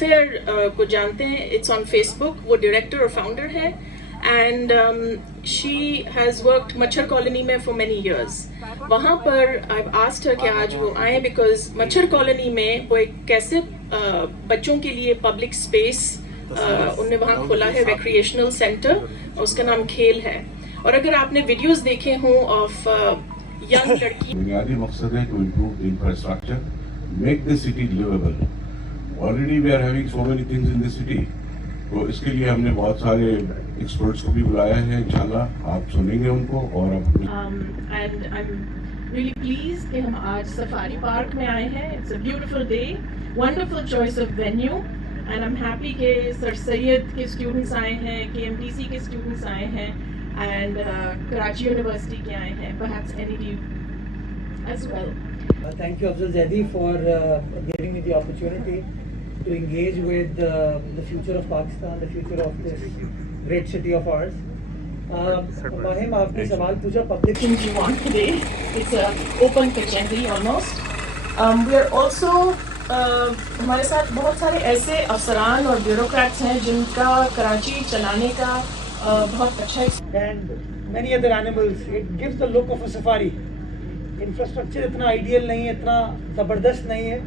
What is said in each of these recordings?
Welfare को जानते हैं, इट्स ऑन फेसबुक, वो डायरेक्टर और फाउंडर है एंड शी हैज़ वर्कड मच्छर कॉलोनी में फॉर मैनी ईयर्स। वहाँ पर आई आस्क्ड हर कि आज वो आए बिकॉज मच्छर कॉलोनी में वो एक कैसे बच्चों के लिए पब्लिक स्पेस उनने वहाँ खोला है, रिक्रिएशनल सेंटर, उसका नाम खेल है। और अगर आपने वीडियोस देखे हों ऑफ यंग लड़की, बुनियादी मकसद है to improve infrastructure, make the city liveable. Already we are having so many things in the city, तो इसके लिए हमने बहुत सारे एक्सपर्ट्स को भी बुलाया है, इंशाल्लाह आप सुनेंगे उनको। और and I am really pleased कि हम आज सफारी पार्क में आए हैं। It's a beautiful day, wonderful choice of venue and I am happy कि सर सैयद के स्टूडेंट्स आए हैं, KMTC के स्टूडेंट्स आए हैं एंड कराची यूनिवर्सिटी के आए हैं, perhaps NED as well. Thank you, Afzal Zaidi, for giving me the opportunity to engage with the future of Pakistan, the future of this great city of ours. Mahim, आपने सवाल पूछा public Things you want today. It's an open kitchen almost. We are also हमारे साथ बहुत सारे ऐसे अफसरान और ब्यूरोक्रेट्स हैं जिनका कराची चलाने का बहुत अच्छा and many other animals. It gives the look of a safari. Infrastructure इतना आइडियल नहीं है, इतना ज़बरदस्त नहीं है,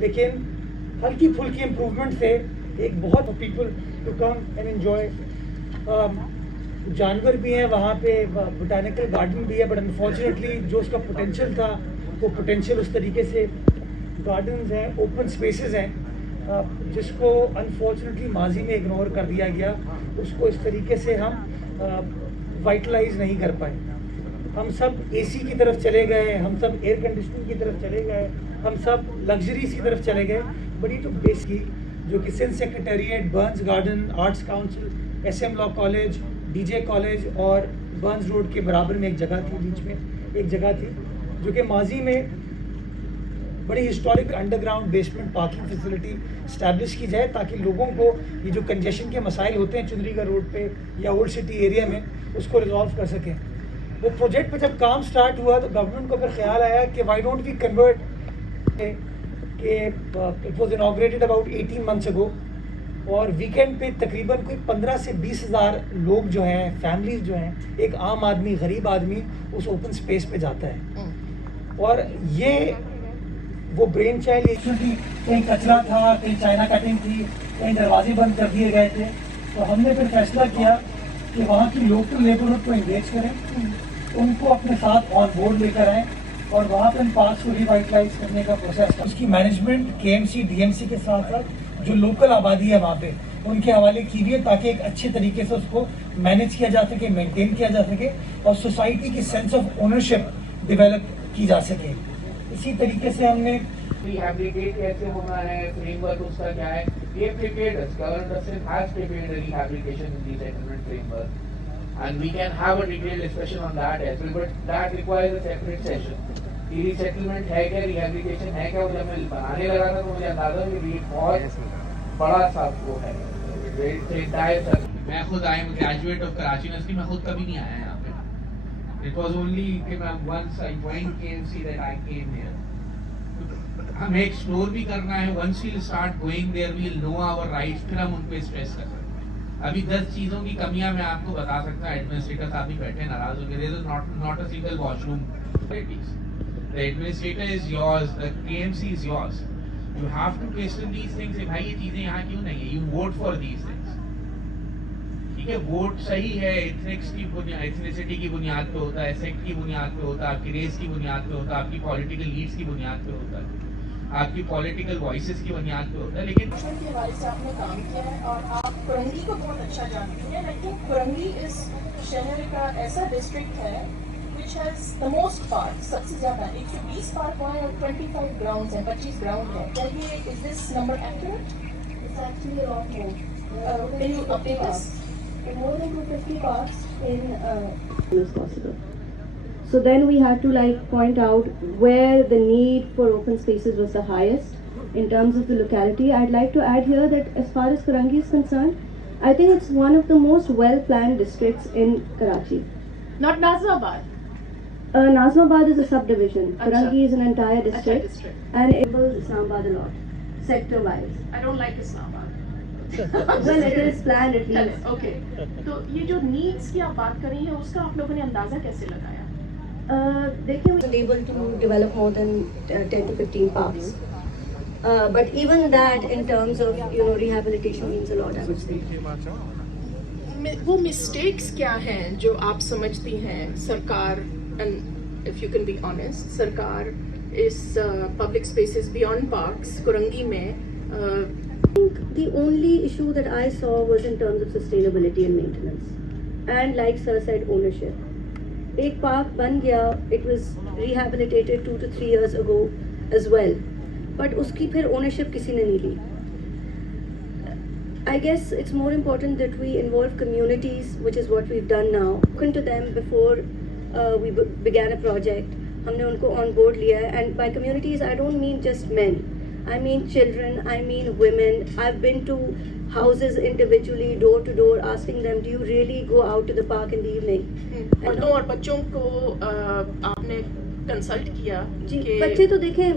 लेकिन हल्की फुल्की इम्प्रूवमेंट से एक बहुत people to come and enjoy. जानवर भी हैं वहाँ पे, बोटानिकल गार्डन भी है, बट अनफॉर्चुनेटली जो उसका पोटेंशियल था वो पोटेंशियल उस तरीके से गार्डन्स हैं, ओपन स्पेसेस हैं, जिसको अनफॉर्चुनेटली माजी में इग्नोर कर दिया गया, उसको इस तरीके से हम वाइटलाइज नहीं कर पाए। हम सब AC की तरफ चले गए, हम सब एयर कंडीशनिंग की तरफ चले गए, हम सब लग्जरीज की तरफ चले गए, बड़ी तो बेसिक जो कि Sindh secretariat, Burns garden, arts council, SM law college, DJ college और बर्न्स रोड के बराबर में एक जगह थी, बीच में एक जगह थी जो कि माजी में बड़ी historic underground basement parking facility establish की जाए, ताकि लोगों को ये जो कंजेशन के मसाइल होते हैं चुंदरीगढ़ रोड पे या ओल्ड सिटी एरिया में, उसको रिजॉल्व कर सकें। वो प्रोजेक्ट पे जब काम स्टार्ट हुआ तो गवर्नमेंट को फिर ख्याल आया कि वाई डोंट वी कन्वर्ट के it was inaugurated about 18 months ago, और वीकेंड पे तकरीबन कोई 15 से 20 हज़ार लोग जो हैं, फैमिलीज जो हैं, एक आम आदमी, गरीब आदमी उस ओपन स्पेस पे जाता है। और ये वो ब्रेन चाइल्ड एक्चुअली, कहीं कचरा था, कहीं चाइना कटिंग थी, कहीं दरवाजे बंद कर दिए गए थे, तो हमने फिर फैसला किया कि वहाँ की लोकल नेबरहुड को इंगेज करें, उनको अपने साथ ऑन बोर्ड लेकर आएँ और वहाँ पर पार्क्स को रिवाइटलाइज करने का प्रोसेस, उसकी मैनेजमेंट KMC DMC के साथ साथ जो लोकल आबादी है वहाँ पे उनके हवाले की हुई है, ताकि एक अच्छे तरीके से उसको मैनेज किया जा सके, मेंटेन किया जा सके और सोसाइटी की सेंस ऑफ ओनरशिप डेवलप की जा सके। इसी तरीके से हमने रिहैबिलिटेट कैसे होना है, फ्रेमवर्क उसका क्या है, ये prepared us, government has prepared rehabilitation in the settlement framework and we can have a detailed discussion on that as well, but that requires a separate session. ये resettlement है क्या, rehabilitation है क्या, जब मैं बनाने लगा था तो मुझे अंदाजा कि ये बहुत बड़ा सा वो है। मैं खुद I am graduate of Karachi university, मैं खुद कभी नहीं आया यहाँ पे। It was only once I joined KMC that I came here. हमें एक्सप्लोर भी करना है, once we'll start going there we'll know our rights, फिर हम उन पे स्ट्रेस कर सकते हैं। अभी 10 चीजों की कमियां मैं आपको बता सकता हूँ, एडमिनिस्ट्रेटर साहब भी बैठे नाराज हो गए, there is not a single washroom. The administrator is yours, the KMC is yours, you have to question these things, भाई ये चीजें यहाँ क्यों नहीं है, you vote for these things. ठीक है, वोट सही है, एथनिसिटी की बुनियाद पे होता है, सेक्ट की बुनियाद पे होता है, आपकी रेस की बुनियाद पे होता है, आपकी पॉलिटिकल लीड्स की बुनियाद पे होता है, आपकी पॉलिटिकल वॉइसेस की बुनियाद पे होता है। लेकिन के हवाले से आपने काम किया है और आप कुरंगी को बहुत अच्छा जानते हैं। लेकिन कुरंगी इस शहर का ऐसा डिस्ट्रिक्ट है which has the most parks, सबसे ज़्यादा 120 पार्क हैं और 25 ग्राउंड्स हैं, 25 ग्राउंड हैं। क्या ये is this number accurate? It's actually a lot more. Can you update us? More than 250 parks in as possible. So then we had to point out where the need for open spaces was the highest in terms of the locality. I'd like to add here that as far as Kurangi is concerned, I think it's one of the most well-planned districts in Karachi. Not Nazimabad. Nazimabad is a subdivision. Achha. Kurangi is an entire district, district. and it resembles Islamabad a lot. sector wise. I don't like Islamabad. Well, it is planned at least. Okay, तो ये जो needs की आप बात कर रही हैं उसका आप लोगों ने अंदाजा कैसे लगाया? Dekhiye, we were able to develop more than 10 to 15 parks. But even that, in terms of rehabilitation, means a lot, I would say. वो मिस्टेक्स क्या हैं जो आप समझती हैं सरकार, and if you can be honest, सरकार इस public spaces beyond parks Korangi में I think the only issue that I saw was in terms of sustainability and maintenance, and like Sir said, ownership. एक park बन गया, it was rehabilitated 2 to 3 years ago as well, but उसकी फिर ownership किसी ने नहीं ली. I guess it's more important that we involve communities, which is what we've done now. Spoken to them before we began a project. हमने उनको on board लिया है, and by communities I don't mean just men. I mean children, I mean women. I've been to houses individually, door to door, asking them, do you really go out to the park in the evening? औरतों और बच्चों को आपने consult किया जी, कि बच्चे तो देखें,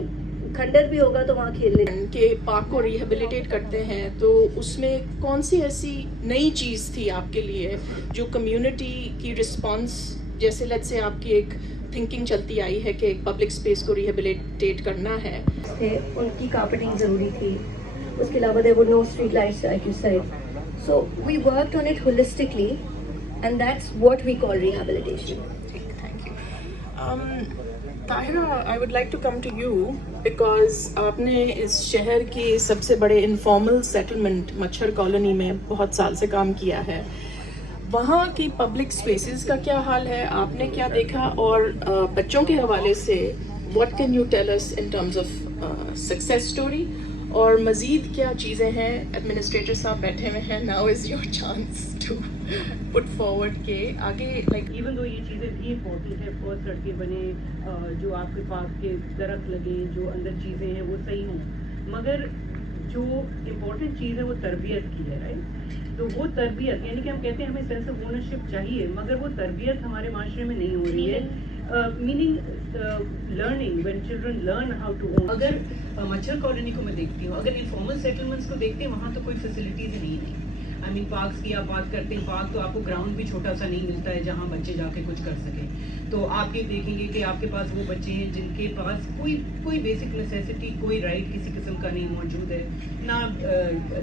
खंडर भी होगा तो वहाँ खेलने. के पार्क को रिहेबिलिटेट करते हैं, तो उसमें कौन सी ऐसी नई चीज़ थी आपके लिए जो कम्युनिटी की रिस्पांस, जैसे लेट्स से आपकी एक थिंकिंग चलती आई है कि एक पब्लिक स्पेस को रिहेबिलिटेट करना है, थे, उनकी कार्पेटिंग ज़रूरी थी. उसके अलावा there were no street lights, like you said. So we worked on it holistically, and that's what we call rehabilitation. Thank you. Tahira, I would like to come to you because आपने इस शहर के सबसे बड़े informal settlement मच्छर colony में बहुत साल से काम किया है. वहाँ की पब्लिक स्पेसेस का क्या हाल है, आपने क्या देखा, और बच्चों के हवाले से what can you tell us in terms of success story, और मज़ीद क्या चीज़ें हैं. एडमिनिस्ट्रेटर साहब बैठे हुए हैं, now is your chance to put forward के आगे. लाइक इवन दो ये चीज़ें भी इम्पोर्टेंट है, फर्स्ट सड़कें बने, जो आपके पार्क के दरख्त लगे, जो अंदर चीज़ें हैं वो सही हों, मगर जो इम्पोर्टेंट चीज़ है वो तरबियत की है, राइट. तो वो तरबियत, यानी कि हम कहते हैं हमें सेंस ऑफ ओनरशिप चाहिए, मगर वो तरबियत हमारे माशरे में नहीं हो रही है. Meaning learning, when children learn how to own. अगर मच्छर कॉलोनी को मैं देखती हूँ, अगर इनफॉर्मल सेटलमेंट्स को देखते हैं, वहाँ तो कोई फैसिलिटीज़ नहीं है. आई मीन पार्क्स की आप बात करते हैं, पार्क तो आपको ग्राउंड भी छोटा सा नहीं मिलता है जहाँ बच्चे जाके कुछ कर सकें. तो आप ये देखेंगे कि आपके पास वो बच्चे हैं जिनके पास कोई बेसिक नेसेसिटी, कोई राइट किसी किस्म का नहीं मौजूद है, ना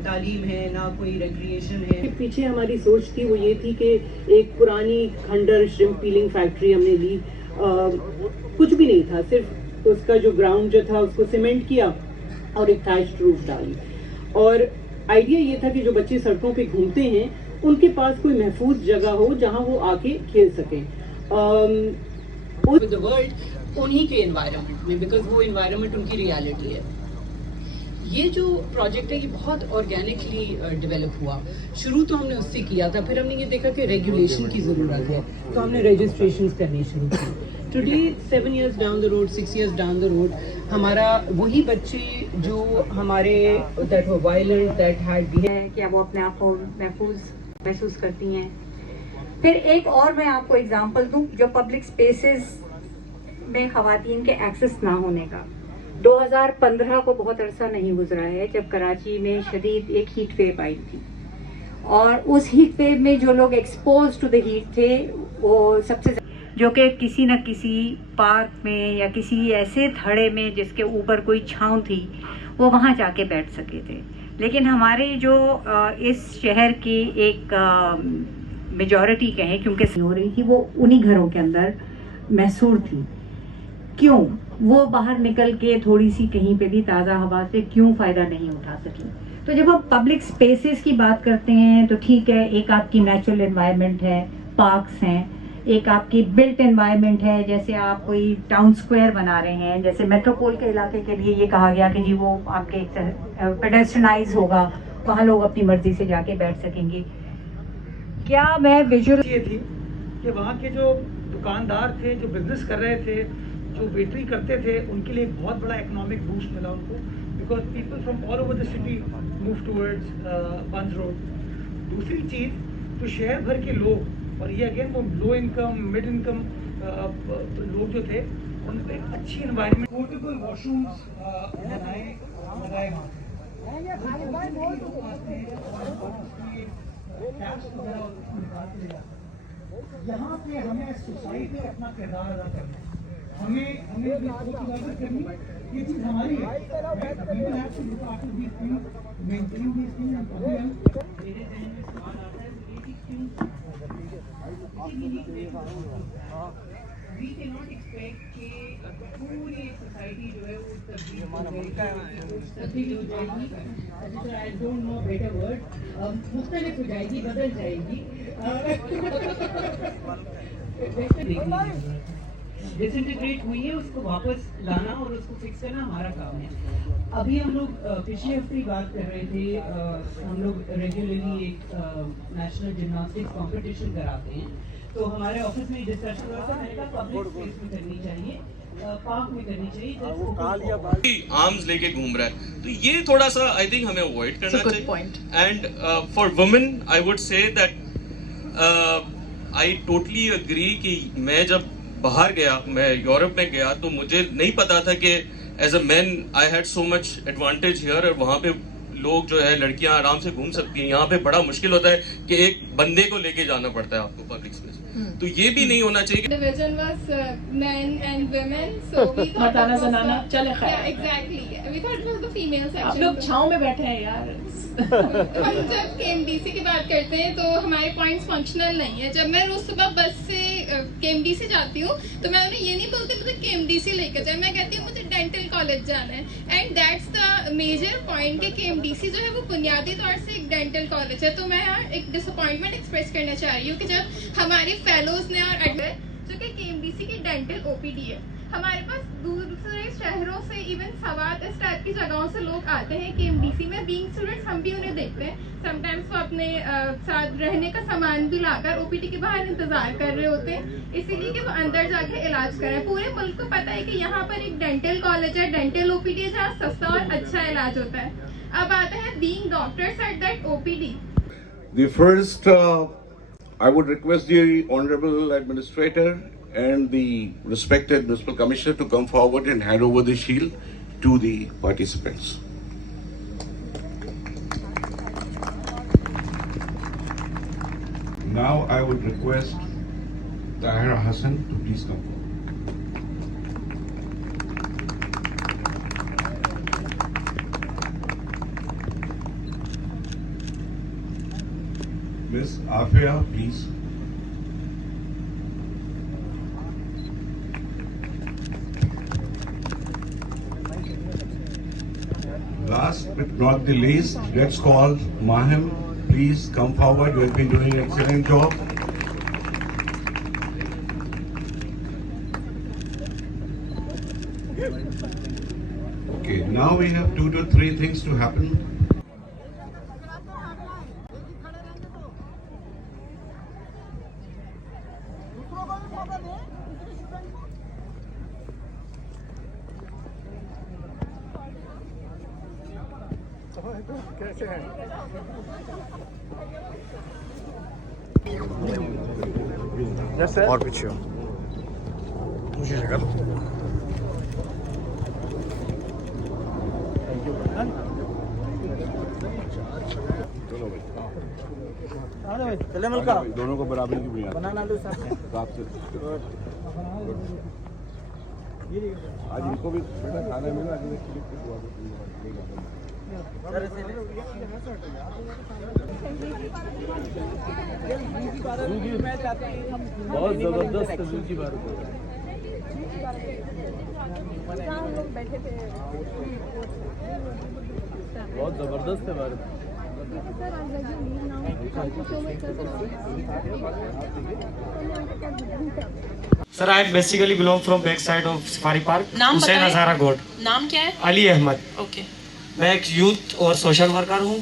तालीम है, ना कोई रिक्रिएशन है. पीछे हमारी सोच थी वो ये थी कि एक पुरानी खंडर श्रिम्प पीलिंग फैक्ट्री हमने ली, कुछ भी नहीं था, सिर्फ उसका जो ग्राउंड जो था उसको सीमेंट किया और एक थैच्ड रूफ डाली. और आइडिया ये था कि जो बच्चे सड़कों पे घूमते हैं उनके पास कोई महफूज जगह हो जहां वो आके खेल सकें विद द वर्ल्ड, उन्हीं के एनवायरनमेंट में, बिकॉज वो एनवायरनमेंट उनकी रियलिटी है. ये जो प्रोजेक्ट है ये बहुत ऑर्गेनिकली डेवलप हुआ. शुरू तो हमने उससे किया था, फिर हमने ये देखा कि रेगुलेशन की ज़रूरत है, तो हमने रजिस्ट्रेशन करनी शुरू की. Today 7 years down the road, 6 years down the road, हमारा वही बच्चे जो हमारे that were violent, that had है कि वो अपने आप को महफूज महसूस करती हैं. फिर एक और मैं आपको एग्जांपल दूं, जो पब्लिक स्पेसेस में ख़वातीन के एक्सेस ना होने का. 2015 को बहुत अरसा नहीं गुजरा है जब कराची में शदीद एक हीट वेव आई थी, और उस हीट वेव में जो लोग एक्सपोज टू द हीट थे वो सबसे जो कि किसी न किसी पार्क में या किसी ऐसे धड़े में जिसके ऊपर कोई छांव थी वो वहाँ जाके बैठ सके थे. लेकिन हमारे जो इस शहर की एक मेजॉरिटी कहें, क्योंकि हो रही थी, वो उन्हीं घरों के अंदर महसूर थी. क्यों वो बाहर निकल के थोड़ी सी कहीं पे भी ताज़ा हवा से क्यों फ़ायदा नहीं उठा सकी. तो जब हम पब्लिक स्पेसेस की बात करते हैं तो ठीक है, एक आपकी नेचुरल एनवायरनमेंट है, पार्क्स हैं, एक आपकी बिल्ट एनवायरनमेंट है, जैसे आप कोई टाउन स्क्वायर बना रहे हैं, जैसे मेट्रोपोल के इलाके के लिए ये कहा गया कि जी वो आपके पेडेस्ट्रियनाइज होगा, वहाँ लोग अपनी मर्जी से जाके बैठ सकेंगे. क्या मैं विजुअल ये थी कि वहाँ के जो दुकानदार थे, जो बिजनेस कर रहे थे, जो वेटरी करते थे, उनके लिए एक बहुत बड़ा इकोनॉमिक बूस्ट मिला उनको, because people from all over the city move towards बंज रोड. दूसरी चीज़, तो शहर भर के लोग, और ये अगेन वो लो इनकम, मिड इनकम लोग जो थे, उनको एक अच्छी इन्वायरमेंट, पोर्टेबल वॉशरूम्स लगाए वहाँ. टैक्स वगैरह निकाल के ले जाता है। यहाँ पे हमें सोसाइटी अपना किरदार अदा करना है, हमें भी सोच उजागर करनी है, ये चीज़ हमारी है। We will have to look after these things, maintain these things and कभी हम मेरे जहन में सवाल आता है कि ये चीज़ क्यों we cannot expect कि पूरी सोसाइटी जो है वो तब्दील हो जाएगी। I don't know better word, मुख्तलिफ हो जाएगी, बदल जाएगी। डिसइंटीग्रेट हुई है, उसको वापस लाना और उसको फिक्स करना हमारा काम है। अभी हम लोग पिछले हफ्ते ही बात कर रहे थे, हम लोग रेगुलरली एक नेशनल जिम्नास्टिक्स कंपटीशन कराते हैं, तो हमारे ऑफिस में डिस्कशन हुआ था, मैंने कहा पब्लिक स्पेस में करनी चाहिए, पार्क में करनी चाहिए। आर्म्स लेके घूम रहा है, तो ये थोड़ा सा आई थिंक हमें अवॉइड करना चाहिए। And for women I would say that I totally agree कि मैं जब बाहर गया, मैं यूरोप में गया, तो मुझे नहीं पता था कि as a man I had so much advantage here, और वहाँ पे लोग जो है लड़कियां आराम से घूम सकती हैं। यहाँ पे बड़ा मुश्किल होता है कि एक बंदे को लेके जाना पड़ता है आपको पब्लिक स्पेस, तो ये भी नहीं होना चाहिए। Division was men and women, so we thought Matana जनाना चले खैर। yeah, exactly. We thought it was the female आप section. लोग छाँव में बैठे हैं यार। हम जब KMDC की बात करते हैं तो हमारे पॉइंट्स फंक्शनल नहीं है। जब मैं रोज सुबह बस से KMDC जाती हूँ तो मैं उन्हें ये नहीं बोलती मुझे KMDC लेकर जाए, मैं कहती हूँ मुझे डेंटल कॉलेज जाना है। And that's the major point कि KMDC जो है वो बुनियादी तौर से एक डेंटल कॉलेज है। तो मैं यहाँ एक डिसअपॉइंटमेंट एक्सप्रेस करना चाह रही हूँ कि जब हमारे फेलोज ने और एडमिट जो कि KMDC की डेंटल OPD है, हमारे पास दूसरे शहरों से इवन सवात इस टाइप की जगहों से लोग आते हैं KMDC में। बीइंग स्टूडेंट्स हम भी उन्हें देखते हैं, समटाइम्स वो अपने साथ रहने का सामान भी लाकर OPD के बाहर इंतजार कर रहे होते हैं, इसीलिए कि वो अंदर जाके इलाज करें। पूरे मुल्क को पता है कि यहाँ पर एक डेंटल कॉलेज है, डेंटल OPD है जहाँ सस्ता और अच्छा इलाज होता है। अब आता है being doctors at that OPD। The first, I would request the Honorable Administrator and the respected Municipal Commissioner to come forward and hand over the shield to the participants. Now I would request Tahir Hassan to please come forward. Miss Afia, please. Last but not the least, let's call Mahim. Please come forward. You have been doing an excellent job. Okay, now we have 2 to 3 things to happen. और पीछे हो मुझे जगह दो। चले मलका दोनों को बराबरी की बुनियाद बनाना लो साहब आज इनको भी बेटा खाना मिला। बहुत जबरदस्त की बात बहुत जबरदस्त है Bharat. Sir, I basically belong from back side of Safari Park. नाम हुसैन बताएं। हजारा गोड। नाम क्या है? अली अहमद। ओके। मैं एक यूथ और सोशल वर्कर हूँ।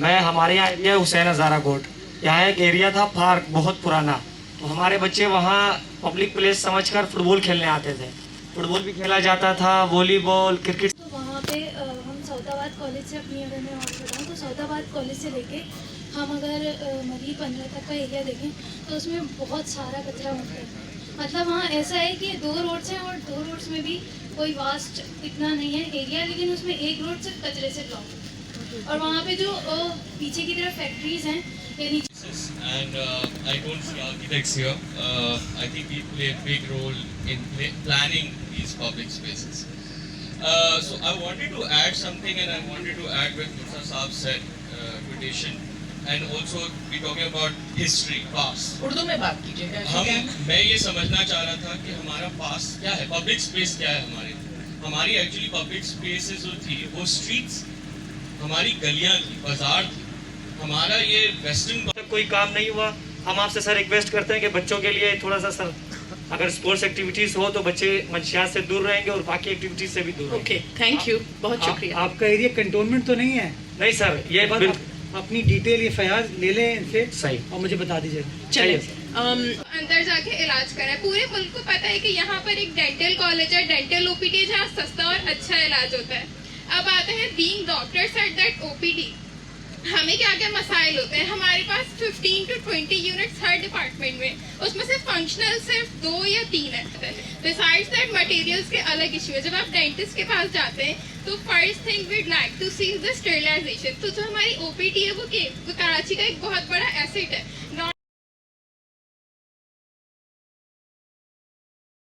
मैं हमारे यहाँ एरिया हुसैन हजारा गोड, यहाँ एक एरिया था पार्क बहुत पुराना, तो हमारे बच्चे वहाँ पब्लिक प्लेस समझकर फुटबॉल खेलने आते थे। फुटबॉल भी खेला जाता था, वॉलीबॉल, क्रिकेट। तो वहाँ पे हम सौदाबाद कॉलेज से, अपनी अगर मैं और बताऊँ तो सौदाबाद कॉलेज से लेके हम अगर मरी 15 तक का एरिया देखें तो उसमें बहुत सारा कचरा उठता है। मतलब वहाँ ऐसा है कि 2 रोड्स हैं और 2 रोड्स में भी कोई वास्ट इतना नहीं है एरिया, लेकिन उसमें एक रोड सिर्फ कचरे से ब्लॉक है। और वहाँ पे जो पीछे की तरफ फैक्ट्रीज हैं, यानी and I don't see architects here. I think we play a big role in planning these public spaces. So I wanted to add something, and I wanted to add what Musa Saab said, quotation, and also we talking about history, past. Urdu में बात कीजिएगा. मैं ये समझना चाह रहा था कि हमारा पास्ट क्या है, पब्लिक स्पेस क्या है हमारी एक्चुअली पब्लिक स्पेसेस जो थी वो स्ट्रीट्स, हमारी गलियां थी, बाजार थी. हमारा ये वेस्टर्न कोई काम नहीं हुआ. हम आपसे सर रिक्वेस्ट करते हैं कि बच्चों के लिए थोड़ा सा सर अगर स्पोर्ट्स एक्टिविटीज हो तो बच्चे मंशियात से दूर रहेंगे और बाकी एक्टिविटीज से भी दूर. ओके, थैंक यू, बहुत शुक्रिया. आपका एरिया कंटोनमेंट तो नहीं है? नहीं सर, ये अपनी डिटेल ये फयाज ले लें इनसे सही और मुझे बता दीजिए. चलिए. अंदर जाके इलाज करा है. पूरे मुल्क को पता है कि यहाँ पर एक डेंटल कॉलेज है, डेंटल ओपीडी है जहाँ सस्ता और अच्छा इलाज होता है. अब आते हैं being doctors at that OPD, हमें क्या क्या मसाइल होते हैं. हमारे पास 15 to 20 यूनिट्स हर डिपार्टमेंट में, उसमें से फंक्शनल सिर्फ 2 या 3 है. बिसाइड्स दैट मटेरियल्स के अलग इशू है. जब आप डेंटिस्ट के पास जाते हैं तो first thing we'd like to see the sterilisation. तो जो हमारी ओपीडी है वो कराची का एक बहुत बड़ा एसेट है.